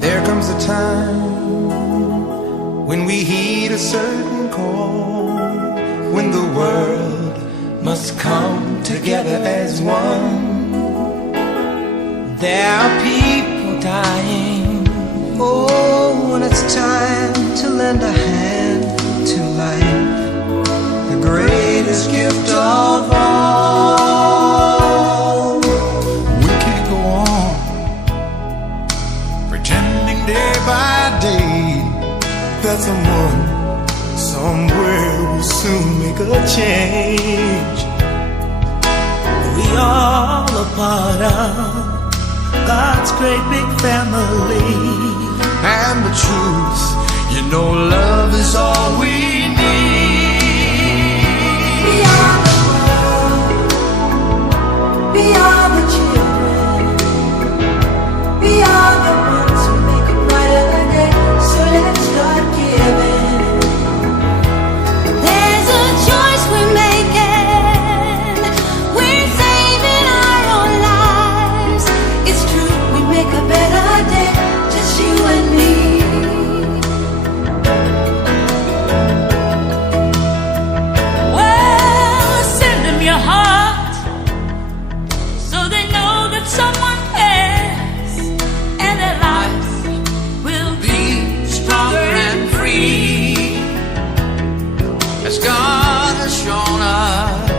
There comes a time when we heed a certain call, when the world must come together as one. There are people dying. Oh, when it's time to lend a hand to life, the greatest gift of all. We can't go on pretending day by day that someone somewhere will soon make a change. We all a part of God's great big family, and the truth, you know, love is all we need. We are the world, we are the children, we are the ones who make a brighter day. So let's start giving. There's a choice we're making. We're saving our own lives. It's true, we make a better day, just you and me. Well, send them your heart so they know that someone cares, and their lives will be stronger and free, as God has shown us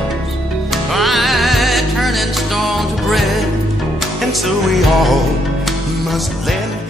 by turning stone to bread. And so we all must lend